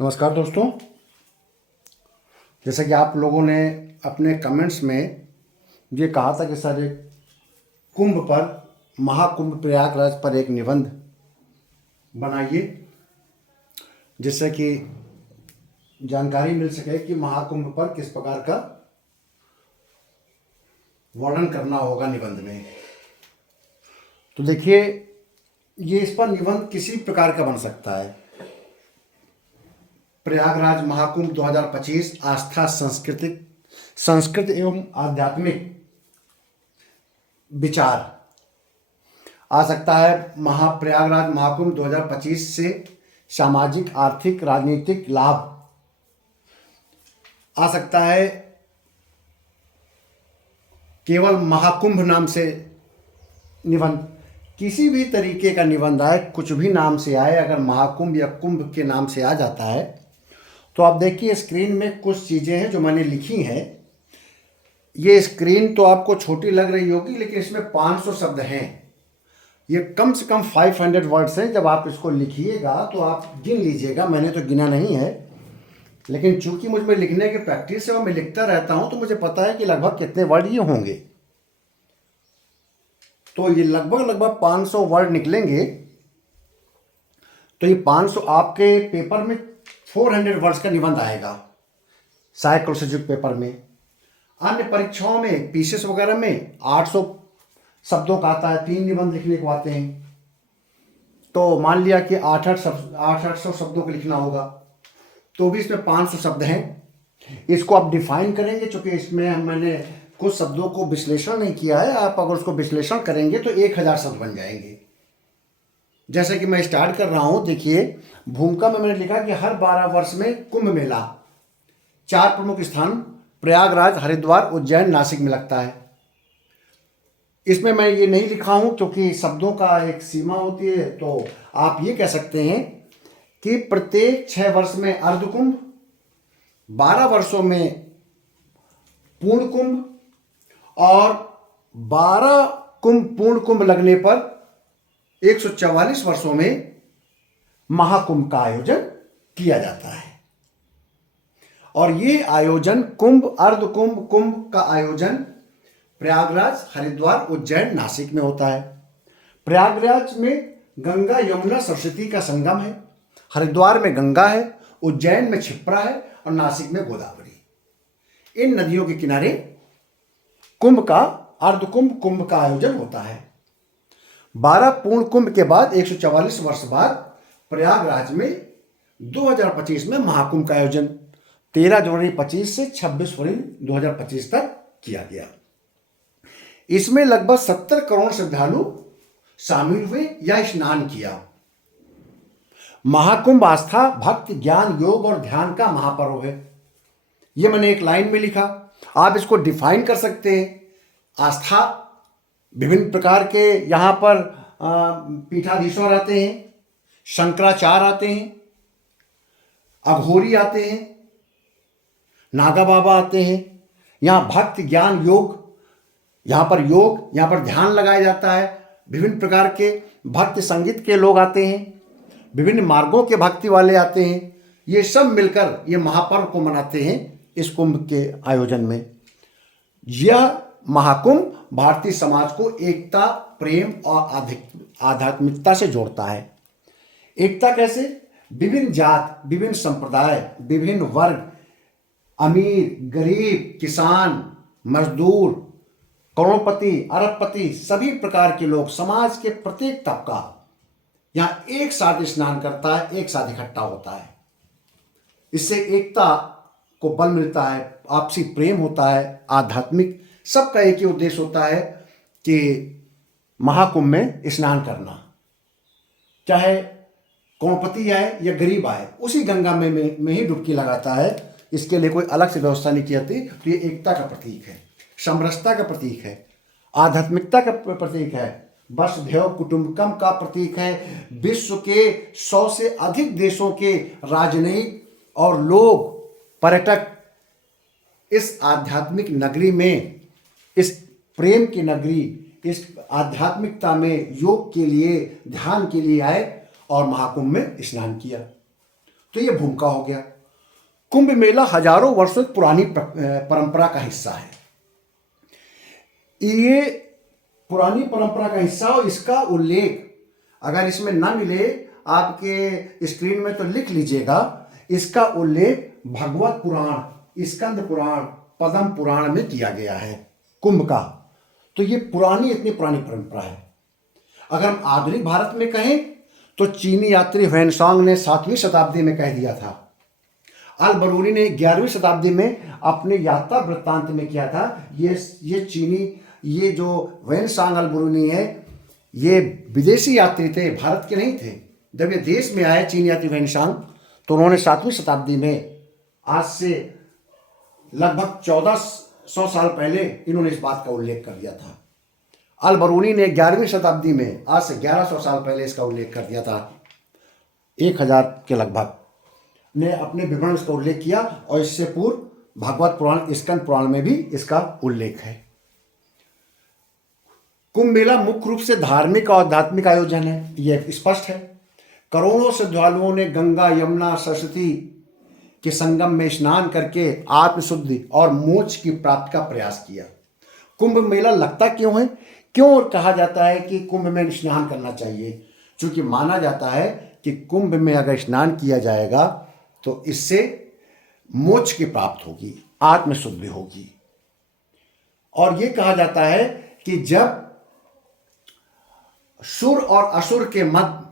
नमस्कार दोस्तों। जैसा कि आप लोगों ने अपने कमेंट्स में ये कहा था कि सर एक कुंभ पर, महाकुंभ प्रयागराज पर एक निबंध बनाइए जिससे कि जानकारी मिल सके कि महाकुंभ पर किस प्रकार का वर्णन करना होगा निबंध में। तो देखिए, ये इस पर निबंध किसी प्रकार का बन सकता है। प्रयागराज महाकुंभ 2025 आस्था, संस्कृत एवं आध्यात्मिक विचार आ सकता है। प्रयागराज महाकुंभ 2025 से सामाजिक, आर्थिक, राजनीतिक लाभ आ सकता है। केवल महाकुंभ नाम से निबंध, किसी भी तरीके का निबंध आए, कुछ भी नाम से आए, अगर महाकुंभ या कुंभ के नाम से आ जाता है तो आप देखिए स्क्रीन में कुछ चीज़ें हैं जो मैंने लिखी हैं। ये स्क्रीन तो आपको छोटी लग रही होगी, लेकिन इसमें 500 शब्द हैं। ये कम से कम 500 वर्ड्स हैं। जब आप इसको लिखिएगा तो आप गिन लीजिएगा। मैंने तो गिना नहीं है, लेकिन चूंकि मुझ में लिखने की प्रैक्टिस है और मैं लिखता रहता हूं, तो मुझे पता है कि लगभग कितने वर्ड ये होंगे। तो ये लगभग 500 वर्ड निकलेंगे। तो ये 500 आपके पेपर में 400 वर्ड्स का निबंध आएगा, साइकोलॉजिक पेपर में। अन्य परीक्षाओं में, पीसीएस वगैरह में 800 शब्दों का आता है, 3 निबंध लिखने को आते हैं। तो मान लिया कि 800 शब्दों को लिखना होगा, तो भी इसमें 500 शब्द हैं। इसको आप डिफाइन करेंगे, चूंकि इसमें मैंने कुछ शब्दों को विश्लेषण नहीं किया है। आप अगर उसको विश्लेषण करेंगे तो 1000 शब्द बन जाएंगे। जैसे कि मैं स्टार्ट कर रहा हूं, देखिए भूमिका में मैंने लिखा कि हर 12 वर्ष में कुंभ मेला 4 प्रमुख स्थान प्रयागराज, हरिद्वार, उज्जैन, नासिक में लगता है। इसमें मैं ये नहीं लिखा हूं क्योंकि शब्दों का एक सीमा होती है। तो आप ये कह सकते हैं कि प्रत्येक 6 वर्ष में अर्ध कुंभ, 12 वर्षों में पूर्ण कुंभ और 12 कुंभ पूर्ण कुंभ लगने पर 144 वर्षों में महाकुंभ का आयोजन किया जाता है। और ये आयोजन कुंभ, अर्ध कुंभ, कुंभ का आयोजन प्रयागराज, हरिद्वार, उज्जैन, नासिक में होता है। प्रयागराज में गंगा, यमुना, सरस्वती का संगम है। हरिद्वार में गंगा है, उज्जैन में क्षिप्रा है और नासिक में गोदावरी। इन नदियों के किनारे कुंभ का, अर्ध कुंभ, कुंभ का आयोजन होता है। 12 पूर्ण कुंभ के बाद 144 वर्ष बाद प्रयागराज में 2025 में महाकुंभ का आयोजन 13 जनवरी 25 से 26 फरवरी 2025 तक किया गया। इसमें लगभग 70 करोड़ श्रद्धालु शामिल हुए या स्नान किया। महाकुंभ आस्था, भक्ति, ज्ञान, योग और ध्यान का महापर्व है। यह मैंने एक लाइन में लिखा। आप इसको डिफाइन कर सकते हैं। आस्था, विभिन्न प्रकार के यहाँ पर पीठाधीश्वर आते हैं, शंकराचार्य आते हैं, अघोरी आते हैं, नागा बाबा आते हैं। यहाँ भक्ति, ज्ञान, योग, यहाँ पर ध्यान लगाया जाता है। विभिन्न प्रकार के भक्ति संगीत के लोग आते हैं, विभिन्न मार्गों के भक्ति वाले आते हैं। ये सब मिलकर ये महापर्व को मनाते हैं इस कुंभ के आयोजन में। यह महाकुंभ भारतीय समाज को एकता, प्रेम और आध्यात्मिकता से जोड़ता है। एकता कैसे? विभिन्न जात, विभिन्न संप्रदाय, विभिन्न वर्ग, अमीर, गरीब, किसान, मजदूर, करोड़पति, अरबपति, सभी प्रकार के लोग, समाज के प्रत्येक तबका यहाँ एक साथ स्नान करता है, एक साथ इकट्ठा होता है। इससे एकता को बल मिलता है, आपसी प्रेम होता है, आध्यात्मिक, सबका एक ही उद्देश्य होता है कि महाकुंभ में स्नान करना। चाहे करोड़पति आए या गरीब आए, उसी गंगा में ही डुबकी लगाता है। इसके लिए कोई अलग से व्यवस्था नहीं की जाती। तो ये एकता का प्रतीक है, समरसता का प्रतीक है, आध्यात्मिकता का प्रतीक है, वसुधैव कुटुंबकम का प्रतीक है। विश्व के 100 से अधिक देशों के राजनयिक और लोग, पर्यटक इस आध्यात्मिक नगरी में, इस प्रेम की नगरी, इस आध्यात्मिकता में योग के लिए, ध्यान के लिए आए और महाकुंभ में स्नान किया। तो ये भूमिका हो गया। कुंभ मेला हजारों वर्षों की पुरानी परंपरा का हिस्सा है। ये पुरानी परंपरा का हिस्सा और इसका उल्लेख अगर इसमें ना मिले आपके स्क्रीन में तो लिख लीजिएगा। इसका उल्लेख भगवत पुराण, स्कंद पुराण, पद्म पुराण में किया गया है कुंभ का। तो ये पुरानी, इतनी पुरानी परंपरा है। अगर हम आधुनिक भारत में कहें तो चीनी यात्री ह्वेनसांग ने 7वीं शताब्दी में कह दिया था। अल बरूनी ने 11वीं शताब्दी में अपने यात्रा वृत्तांत में किया था। ये चीनी, ये जो ह्वेनसांग अल बरूनी है, ये विदेशी यात्री थे, भारत के नहीं थे। जब ये देश में आए चीनी यात्री ह्वेनसांग, तो उन्होंने 7वीं शताब्दी में, आज से लगभग 1400 साल पहले इन्होंने इस बात का उल्लेख कर दिया था। अल बरूनी ने 11वीं शताब्दी में, आज से 1100 साल पहले इसका उल्लेख कर दिया था। 1000 के लगभग ने अपने विवरण में इसका उल्लेख किया। और इससे पूर्व भागवत पुराण, स्कंद पुराण में भी इसका उल्लेख है। कुंभ मेला मुख्य रूप से धार्मिक और आध्यात्मिक आयोजन है, यह स्पष्ट है। करोड़ों श्रद्धालुओं ने गंगा, यमुना, सरस्वती के संगम में स्नान करके आत्मशुद्धि और मोक्ष की प्राप्ति का प्रयास किया। कुंभ मेला लगता क्यों है, क्यों और कहा जाता है कि कुंभ में स्नान करना चाहिए? क्योंकि माना जाता है कि कुंभ में अगर स्नान किया जाएगा तो इससे मोक्ष की प्राप्ति होगी, आत्मशुद्धि होगी। और यह कहा जाता है कि जब सुर और असुर के मध्य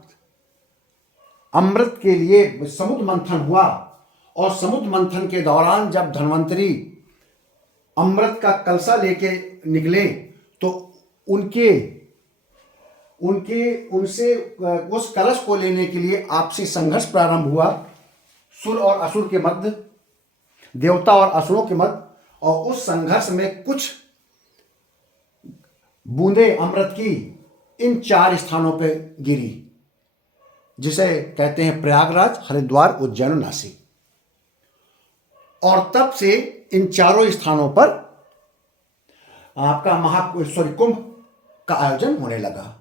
अमृत के लिए समुद्र मंथन हुआ, और समुद्र मंथन के दौरान जब धन्वंतरी अमृत का कलशा लेके निकले तो उनसे उस कलश को लेने के लिए आपसी संघर्ष प्रारंभ हुआ, सुर और असुर के मध्य, देवता और असुरों के मध्य। और उस संघर्ष में कुछ बूंदे अमृत की इन 4 स्थानों पर गिरी, जिसे कहते हैं प्रयागराज, हरिद्वार, उज्जैन, नासिक। और तब से इन 4 स्थानों पर आपका कुंभ का आयोजन होने लगा।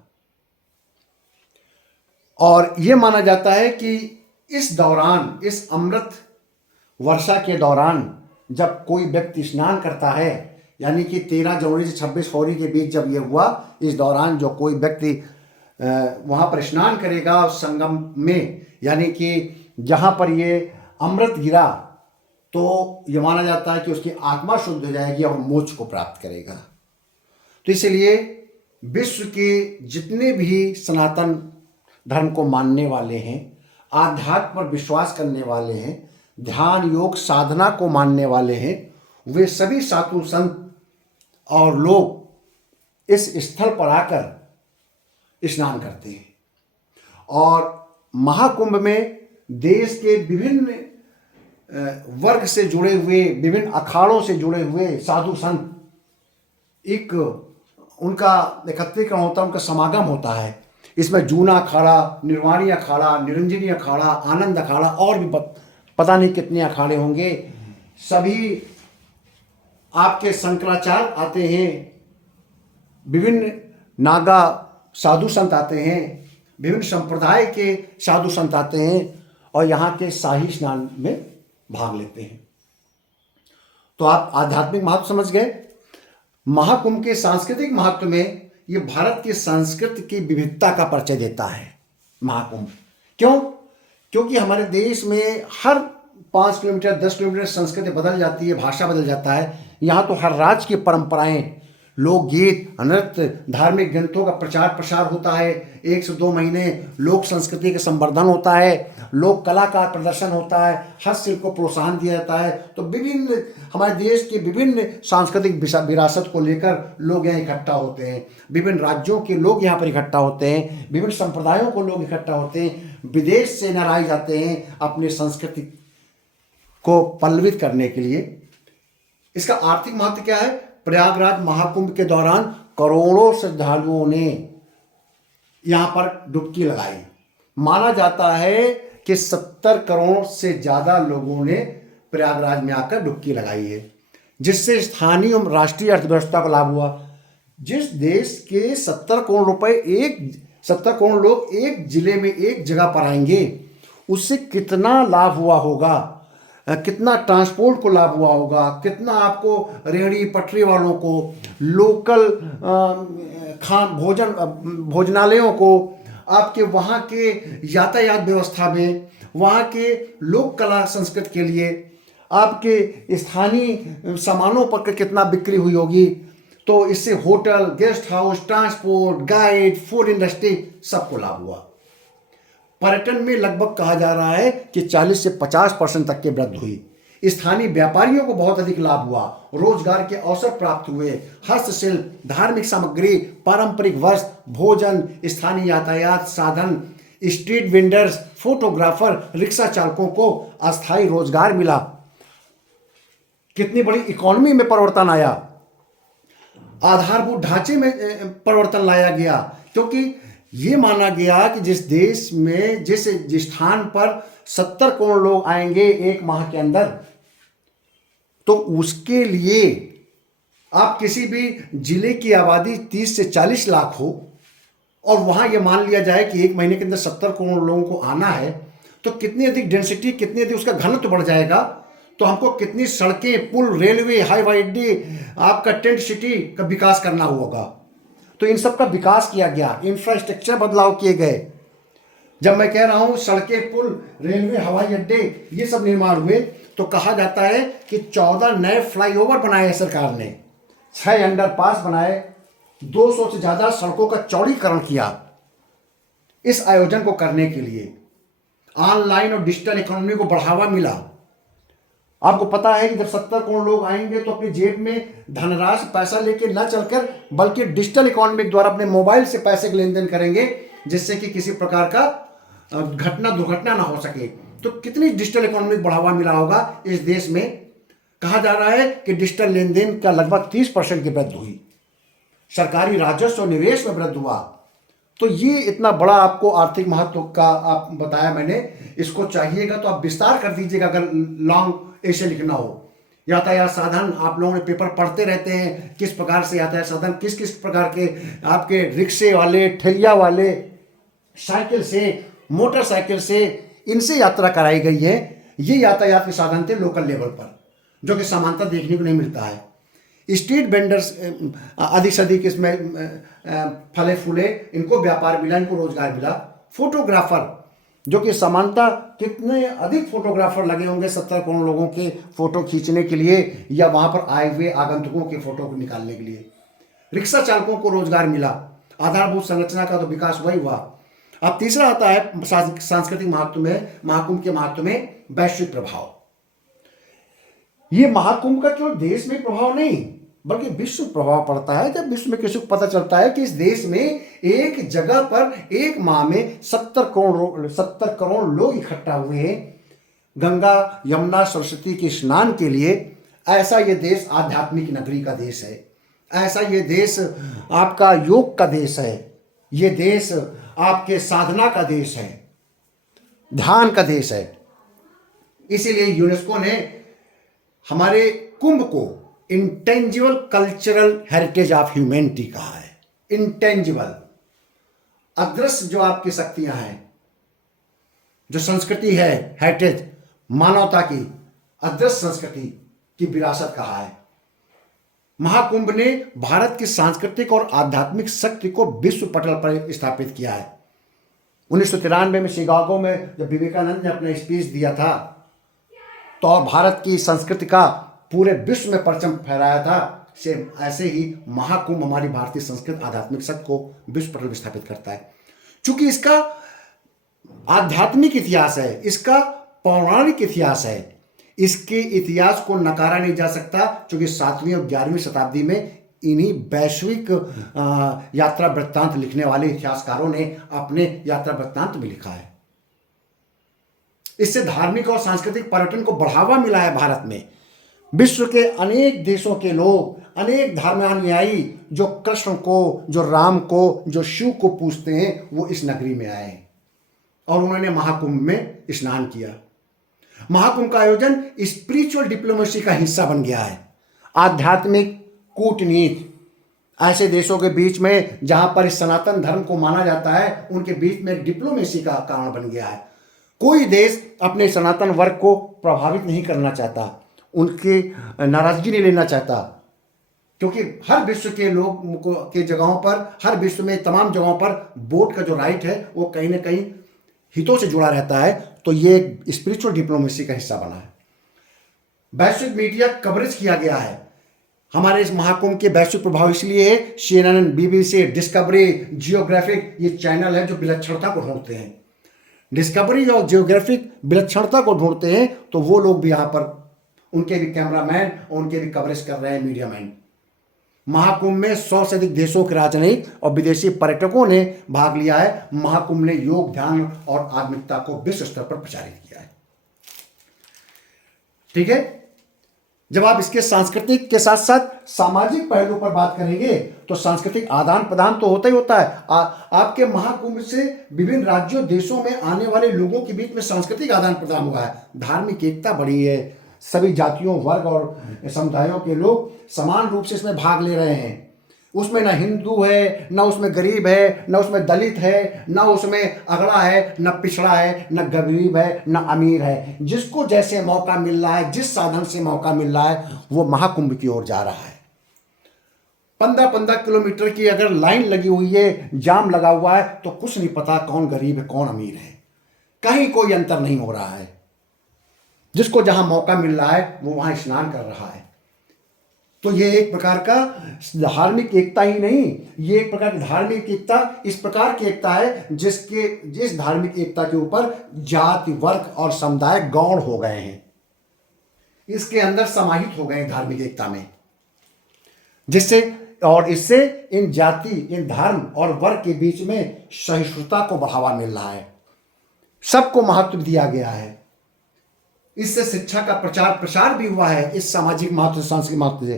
और यह माना जाता है कि इस दौरान, इस अमृत वर्षा के दौरान जब कोई व्यक्ति स्नान करता है, यानी कि 13 जनवरी से 26 फरवरी के बीच जब यह हुआ, इस दौरान जो कोई व्यक्ति वहाँ पर स्नान करेगा संगम में, यानी कि जहाँ पर ये अमृत गिरा, तो ये माना जाता है कि उसकी आत्मा शुद्ध हो जाएगी और मोक्ष को प्राप्त करेगा। तो इसलिए विश्व के जितने भी सनातन धर्म को मानने वाले हैं, आध्यात्म पर विश्वास करने वाले हैं, ध्यान योग साधना को मानने वाले हैं, वे सभी साधु संत और लोग इस स्थल पर आकर स्नान करते हैं। और महाकुंभ में देश के विभिन्न वर्ग से जुड़े हुए, विभिन्न अखाड़ों से जुड़े हुए साधु संत, एक उनका एकत्रीकरण होता है, उनका समागम होता है। इसमें जूना अखाड़ा, निर्वाणी अखाड़ा, निरंजनी अखाड़ा, आनंद अखाड़ा, और भी पता नहीं कितने अखाड़े होंगे। सभी आपके शंकराचार्य आते हैं, विभिन्न नागा साधु संत आते हैं, विभिन्न संप्रदाय के साधु संत आते हैं और यहाँ के शाही स्नान में भाग लेते हैं। तो आप आध्यात्मिक महत्व समझ गए। महाकुंभ के सांस्कृतिक महत्व में ये भारत की संस्कृति की विविधता का परिचय देता है महाकुंभ। क्यों? क्योंकि हमारे देश में हर 5 किलोमीटर 10 किलोमीटर संस्कृति बदल जाती है, भाषा बदल जाता है। यहाँ तो हर राज्य की परंपराएं, लोकगीत, नृत्य, धार्मिक ग्रंथों का प्रचार प्रसार होता है। 1 से 2 महीने लोक संस्कृति का संवर्धन होता है, लोक कला का प्रदर्शन होता है, हस्तशिल्प को प्रोत्साहन दिया जाता है। तो विभिन्न हमारे देश के विभिन्न सांस्कृतिक विरासत को लेकर लोग यहाँ इकट्ठा होते हैं, विभिन्न राज्यों के लोग यहाँ पर इकट्ठा होते हैं, विभिन्न संप्रदायों को लोग इकट्ठा होते हैं, विदेश से नाराज जाते हैं अपनी संस्कृति को पल्लवित करने के लिए। इसका आर्थिक महत्व क्या है? प्रयागराज महाकुंभ के दौरान करोड़ों श्रद्धालुओं ने यहाँ पर डुबकी लगाई। माना जाता है कि 70 करोड़ से ज़्यादा लोगों ने प्रयागराज में आकर डुबकी लगाई है, जिससे स्थानीय और राष्ट्रीय अर्थव्यवस्था को लाभ हुआ। जिस देश के 70 करोड़ लोग एक जिले में एक जगह पर आएंगे, उससे कितना लाभ हुआ होगा, कितना ट्रांसपोर्ट को लाभ हुआ होगा, कितना आपको रेहड़ी पटरी वालों को, लोकल भोजनालयों को, आपके वहाँ के यातायात व्यवस्था में, वहाँ के लोक कला संस्कृति के लिए, आपके स्थानीय सामानों पर कितना बिक्री हुई होगी। तो इससे hotel, guest house, transport, guide, food industry सबको लाभ हुआ। पर्यटन में लगभग कहा जा रहा है कि 40 से 50% तक की वृद्धि हुई। स्थानीय व्यापारियों को बहुत अधिक लाभ हुआ, रोजगार के अवसर प्राप्त हुए, हस्तशिल्प, धार्मिक सामग्री, पारंपरिक वस्त्र, भोजन, स्थानीय यातायात साधन, स्ट्रीट वेंडर्स, फोटोग्राफर, रिक्शा चालकों को अस्थायी रोजगार मिला। कितनी बड़ी इकोनॉमी में परिवर्तन आया, आधारभूत ढांचे में परिवर्तन लाया गया, क्योंकि ये माना गया कि जिस देश में जिस स्थान पर 70 करोड़ लोग आएंगे एक माह के अंदर, तो उसके लिए आप किसी भी जिले की आबादी 30 से 40 लाख हो और वहां ये मान लिया जाए कि एक महीने के अंदर 70 करोड़ लोगों को आना है, तो कितनी अधिक डेंसिटी, कितनी अधिक उसका घनत्व बढ़ जाएगा। तो हमको कितनी सड़कें, पुल, रेलवे, हवाई अड्डे, आपका टेंट सिटी का विकास करना होगा। तो इन सब का विकास किया गया, इंफ्रास्ट्रक्चर बदलाव किए गए। जब मैं कह रहा हूं सड़कें, पुल, रेलवे, हवाई अड्डे, ये सब निर्माण हुए, तो कहा जाता है कि 14 नए फ्लाईओवर बनाए हैं सरकार ने, 6 अंडरपास बनाए, 200 से ज्यादा सड़कों का चौड़ीकरण किया। इस आयोजन को करने के लिए ऑनलाइन और डिजिटल इकोनॉमी को बढ़ावा मिला। आपको पता है कि जब 70 करोड़ लोग आएंगे तो अपनी जेब में धनराशि, पैसा लेके न चलकर, बल्कि डिजिटल इकोनॉमी द्वारा अपने मोबाइल से पैसे के लेन देन करेंगे, जिससे कि किसी प्रकार का घटना दुर्घटना ना हो सके। तो कितनी डिजिटल इकोनॉमी बढ़ावा मिला होगा इस देश में। कहा जा रहा है कि डिजिटल लेन देन का लगभग 30% की वृद्धि हुई, सरकारी राजस्व और निवेश में वृद्धि हुआ। तो ये इतना बड़ा आपको आर्थिक महत्व का आप बताया मैंने, इसको चाहिएगा तो आप विस्तार कर दीजिएगा अगर लॉन्ग ऐसे लिखना हो। यातायात साधन, आप लोगों ने पेपर पढ़ते रहते हैं, किस प्रकार से यातायात साधन, किस किस प्रकार के आपके रिक्शे वाले, ठेलिया वाले, साइकिल से, मोटरसाइकिल से, इनसे यात्रा कराई गई है। ये यातायात के साधन थे लोकल लेवल पर, जो कि समानता देखने को नहीं मिलता है। स्ट्रीट वेंडर्स अधिक से अधिक इसमें फले फूले, इनको व्यापार मिला, इनको रोजगार मिला। फोटोग्राफर, जो कि समानता कितने अधिक फोटोग्राफर लगे होंगे 70 करोड़ लोगों के फोटो खींचने के लिए, या वहां पर आए हुए आगंतुकों के फोटो को निकालने के लिए। रिक्शा चालकों को रोजगार मिला, आधारभूत संरचना का तो विकास वही हुआ। अब तीसरा आता है सांस्कृतिक महत्व में, महाकुंभ के महत्व में वैश्विक प्रभाव। ये महाकुंभ का केवल देश में प्रभाव नहीं, बल्कि विश्व प्रभाव पड़ता है। जब विश्व में किसी को पता चलता है कि इस देश में एक जगह पर एक माह में 70 करोड़ लोग इकट्ठा हुए हैं गंगा, यमुना, सरस्वती के स्नान के लिए, ऐसा ये देश आध्यात्मिक नगरी का देश है, ऐसा ये देश आपका योग का देश है, ये देश आपके साधना का देश है, ध्यान का देश है। इसीलिए यूनेस्को ने हमारे कुंभ को intangible cultural heritage of humanity कहा है। इंटेंजिबल, अदृश्य जो आपकी शक्तियां हैं, जो संस्कृति है, हेरिटेज, मानवता की अदृश्य संस्कृति की विरासत कहा है। महाकुंभ ने भारत की सांस्कृतिक और आध्यात्मिक शक्ति को विश्व पटल पर स्थापित किया है। 1993 में शिकागो में जब विवेकानंद ने अपना स्पीच दिया था, तो भारत की संस्कृति का पूरे विश्व में परचम फहराया था। सेम ऐसे ही महाकुंभ हमारी भारतीय संस्कृत आध्यात्मिक शक्ति को विश्व पटल पर स्थापित करता है। चूंकि इसका आध्यात्मिक इतिहास है, इसका पौराणिक इतिहास है, इसके इतिहास को नकारा नहीं जा सकता, क्योंकि 7वीं और 11वीं शताब्दी में इन्हीं वैश्विक यात्रा वृत्तांत लिखने वाले इतिहासकारों ने अपने यात्रा वृत्तांत में लिखा है। इससे धार्मिक और सांस्कृतिक पर्यटन को बढ़ावा मिला है। भारत में विश्व के अनेक देशों के लोग, अनेक धर्मानुयायी जो कृष्ण को, जो राम को, जो शिव को पूजते हैं, वो इस नगरी में आए और उन्होंने महाकुंभ में स्नान किया। महाकुंभ का आयोजन स्पिरिचुअल डिप्लोमेसी का हिस्सा बन गया है। आध्यात्मिक कूटनीति, ऐसे देशों के बीच में जहां पर इस सनातन धर्म को माना जाता है, उनके बीच में डिप्लोमेसी का कारण बन गया है। कोई देश अपने सनातन वर्ग को प्रभावित नहीं करना चाहता, उनकी नाराजगी नहीं लेना चाहता, क्योंकि हर विश्व के लोग को के जगहों पर, हर विश्व में तमाम जगहों पर वोट का जो राइट है वो कहीं ना कहीं हितों से जुड़ा रहता है। तो ये एक स्पिरिचुअल डिप्लोमेसी का हिस्सा बना है। वैश्विक मीडिया कवरेज किया गया है। हमारे इस महाकुंभ के वैश्विक प्रभाव इसलिए है, CNN, BBC, डिस्कवरी, जियोग्राफिक, ये चैनल है जो विलक्षणता को ढूंढते हैं। डिस्कवरी और जियोग्राफिक विलक्षणता को ढूंढते हैं, तो वो लोग भी यहाँ पर, उनके भी कैमरामैन और उनके भी कवरेज कर रहे हैं मीडियामैन। महाकुंभ में 100 से अधिक देशों के राजनयिक और विदेशी पर्यटकों ने भाग लिया है। महाकुंभ ने योग, ध्यान और आध्यात्मिकता को विश्व स्तर पर प्रचारित किया है। ठीक है, जब आप इसके सांस्कृतिक के साथ साथ सामाजिक पहलू पर बात करेंगे तो सांस्कृतिक आदान प्रदान तो होता ही होता है। आपके महाकुंभ से विभिन्न राज्यों, देशों में आने वाले लोगों के बीच में सांस्कृतिक आदान प्रदान हुआ है। धार्मिक एकता बढ़ी है। सभी जातियों, वर्ग और समुदायों के लोग समान रूप से इसमें भाग ले रहे हैं। उसमें न हिंदू है, न उसमें गरीब है, न उसमें दलित है, न उसमें अगड़ा है, न पिछड़ा है, न गरीब है, न अमीर है। जिसको जैसे मौका मिल रहा है, जिस साधन से मौका मिल रहा है, वो महाकुंभ की ओर जा रहा है। 15-15 किलोमीटर की अगर लाइन लगी हुई है, जाम लगा हुआ है, तो कुछ नहीं पता कौन गरीब है, कौन अमीर है। कहीं कोई अंतर नहीं हो रहा है। जिसको जहां मौका मिल रहा है वो वहां स्नान कर रहा है। तो ये एक प्रकार का धार्मिक एकता ही नहीं, ये एक प्रकार की धार्मिक एकता इस प्रकार की एकता है जिस धार्मिक एकता के ऊपर जाति, वर्ग और समुदाय गौण हो गए हैं, इसके अंदर समाहित हो गए धार्मिक एकता में, इससे इन जाति, इन धर्म और वर्ग के बीच में सहिष्णुता को बढ़ावा मिल रहा है। सबको महत्व दिया गया है। इससे शिक्षा का प्रसार भी हुआ है। इस सामाजिक महत्व, सांस्कृतिक महत्व से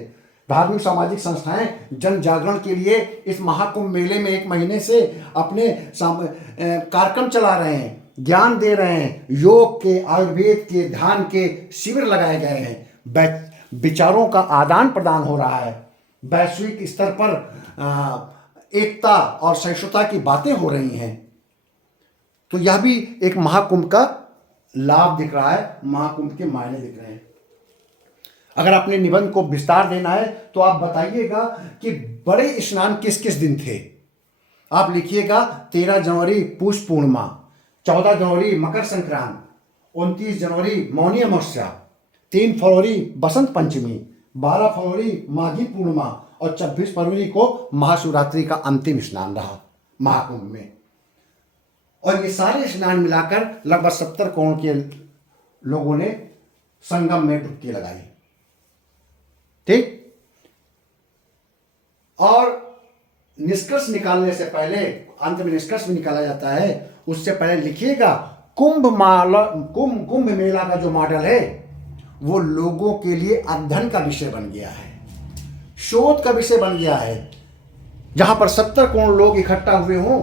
धार्मिक सामाजिक संस्थाएं जन जागरण के लिए इस महाकुंभ मेले में 1 महीने से अपने कार्यक्रम चला रहे हैं, ज्ञान दे रहे हैं। योग के, आयुर्वेद के, ध्यान के शिविर लगाए गए हैं। विचारों का आदान प्रदान हो रहा है। वैश्विक स्तर पर एकता और सहिष्णुता की बातें हो रही हैं। तो यह भी एक महाकुंभ का लाभ दिख रहा है, महाकुंभ के मायने दिख रहे हैं। अगर अपने निबंध को विस्तार देना है तो आप बताइएगा कि बड़े स्नान किस किस दिन थे। आप लिखिएगा 13 जनवरी पुष पूर्णिमा, 14 जनवरी मकर संक्रांति, 29 जनवरी मौनी अमावस्या, 3 फरवरी बसंत पंचमी, 12 फरवरी माघी पूर्णिमा और 26 फरवरी को महाशिवरात्रि का अंतिम स्नान रहा महाकुंभ में। और ये सारे स्नान मिलाकर लगभग 70 करोड़ के लोगों ने संगम में डुबकी लगाई। ठीक, और निष्कर्ष निकालने से पहले, अंत में निष्कर्ष भी निकाला जाता है, उससे पहले लिखिएगा कुंभ मेला का जो मॉडल है वो लोगों के लिए अध्ययन का विषय बन गया है, शोध का विषय बन गया है। जहां पर 70 करोड़ लोग इकट्ठा हुए हों,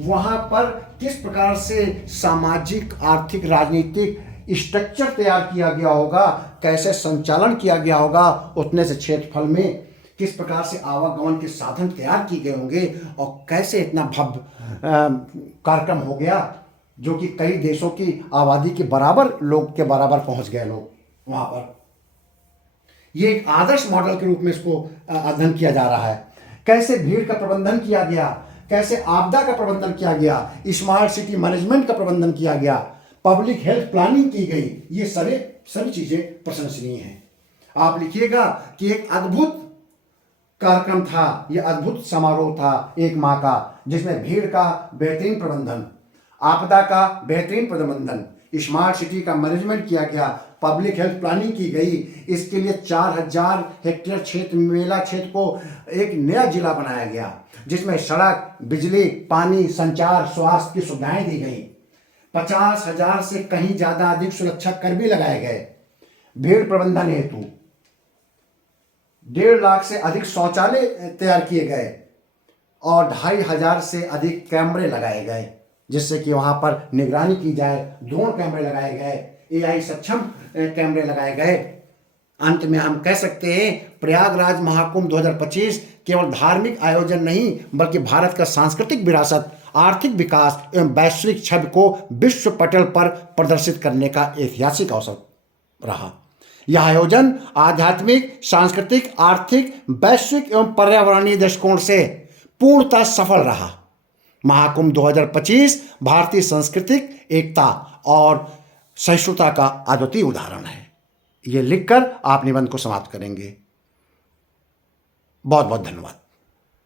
वहां पर किस प्रकार से सामाजिक, आर्थिक, राजनीतिक स्ट्रक्चर तैयार किया गया होगा, कैसे संचालन किया गया होगा, उतने से क्षेत्रफल में किस प्रकार से आवागमन के साधन तैयार किए गए होंगे और कैसे इतना भव्य कार्यक्रम हो गया जो कि कई देशों की आबादी के बराबर, लोग के बराबर पहुंच गए लोग वहां पर। ये एक आदर्श मॉडल के रूप में इसको अध्ययन किया जा रहा है। कैसे भीड़ का प्रबंधन किया गया, कैसे आपदा का प्रबंधन किया गया, स्मार्ट सिटी मैनेजमेंट का प्रबंधन किया गया, पब्लिक हेल्थ प्लानिंग की गई, ये सभी चीजें प्रशंसनीय हैं। आप लिखिएगा कि एक अद्भुत कार्यक्रम था, यह अद्भुत समारोह था 1 माह का, जिसमें भीड़ का बेहतरीन प्रबंधन, आपदा का बेहतरीन प्रबंधन, स्मार्ट सिटी का मैनेजमेंट किया गया, पब्लिक हेल्थ प्लानिंग की गई। इसके लिए 4000 हेक्टेयर क्षेत्र, मेला क्षेत्र को एक नया जिला बनाया गया, जिसमें सड़क, बिजली, पानी, संचार, स्वास्थ्य की सुविधाएं दी गई। 50,000 से कहीं ज्यादा अधिक सुरक्षा कर्मी लगाए गए। भीड़ प्रबंधन हेतु 1.5 लाख से अधिक शौचालय तैयार किए गए और 2,500 से अधिक कैमरे लगाए गए, जिससे कि वहां पर निगरानी की जाए। ड्रोन कैमरे लगाए गए, AI सक्षम कैमरे लगाए गए। अंत में हम कह सकते हैं प्रयागराज महाकुंभ 2025 केवल धार्मिक आयोजन नहीं, बल्कि भारत का सांस्कृतिक विरासत आर्थिक विकास एवं वैश्विक छवि को विश्व पटल पर प्रदर्शित करने का ऐतिहासिक अवसर रहा। यह आयोजन आध्यात्मिक, सांस्कृतिक, आर्थिक, वैश्विक एवं पर्यावरणीय दृष्टिकोण से पूर्णतः सफल रहा। महाकुंभ 2025 भारतीय सांस्कृतिक एकता और सहिष्णुता का अद्वितीय उदाहरण है। ये लिखकर आप निबंध को समाप्त करेंगे। बहुत बहुत धन्यवाद।